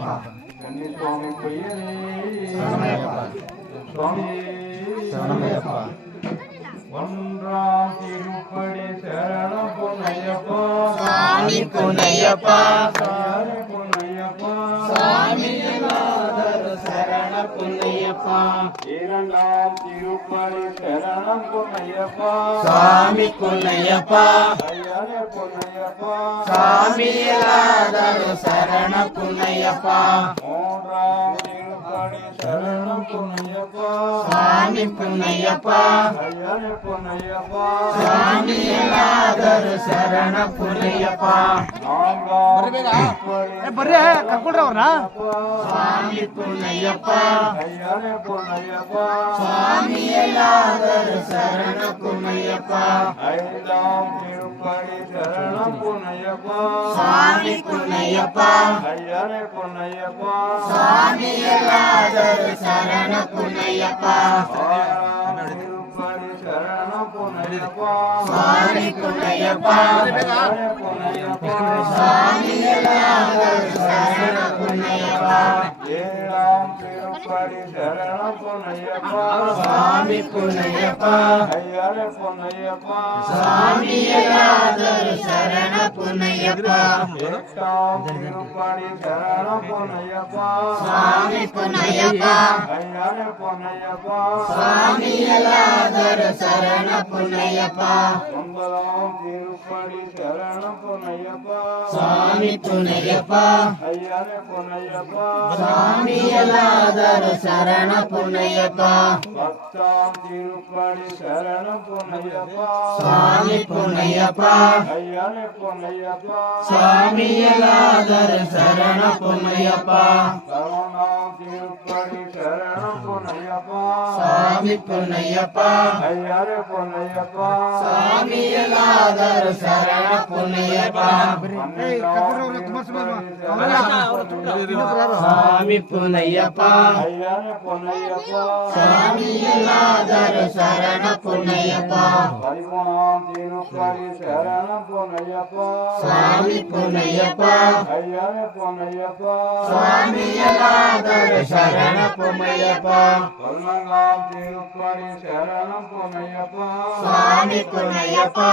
கன்னிசுவாமி பொய்யனே சுவாமி ஒன்றாம் திருப்படி சரணம் பொன்னையப்பா சாமி பொன்னையப்பா பொன்னையப்பா சாமி சரண பொன்னையப்பா இரண்டாம் திருப்படி சரணம் பொன்னையப்பா சாமி பொன்னையப்பா பொன்னையப்பா சாமி சரண பொன்னையப்பா மூன்றாம் திருப்படி சரணம் பொன்னையப்பா சாமி பொன்னையப்பா பொன்னையப்பா சாமி சரண பொன்னையப்பா நான்காம் சாமி பொன்னையப்பா பொன்னையப்பா சாமி சரண பொன்னையப்பா ஐந்தாம் திருப்படி சரணம் பொன்னையப்பா சாமி பொன்னையப்பா பொன்னையப்பா சாமி சரண பொன்னையப்பா ஆறாம் திருப்படி சரணம் பொன்னையப்பா சாமி பொன்னையப்பா பொன்னையப்பா சாமி சரண பொன்னையப்பா ஏழாம் திருப்படி சரணம் பொன்னையப்பா சாமி பொன்னையப்பா பொன்னையப்பா சாமி சரண பொன்னையப்பா எட்டாம் திருப்படி சரணம் பொன்னையப்பா சாமி பொன்னையப்பா பொன்னையப்பா சாமி சரண பொன்னையப்பா ஒன்பதாம் திருப்படி சரணம் பொன்னையப்பா சாமி பொன்னையப்பா பொன்னையப்பா சாமி சரண பொன்னையப்பா பத்தாம் திருப்படி சரணம் பொன்னையப்பா சாமி பொன்னையப்பா பொன்னையப்பா சாமி சரண பொன்னையப்பா பதினொன்றாம் திருப்படி சரணம் பொன்னையப்பா சாமி பொன்னையப்பா பொன்னையப்பா சாமி சரண பொன்னையப்பா சாமி பொன்னையப்பா பொன்னையப்பா சாமி சரண பொன்னையப்பா பதிமூணாம் திருப்படி சரணம் பொன்னையப்பா சாமி பொன்னையப்பா பொன்னையப்பா சாமி சரண பொன்னையப்பா பதினான்காம் திருப்படி சரணம் பொன்னையப்பா சாமி பொன்னையப்பா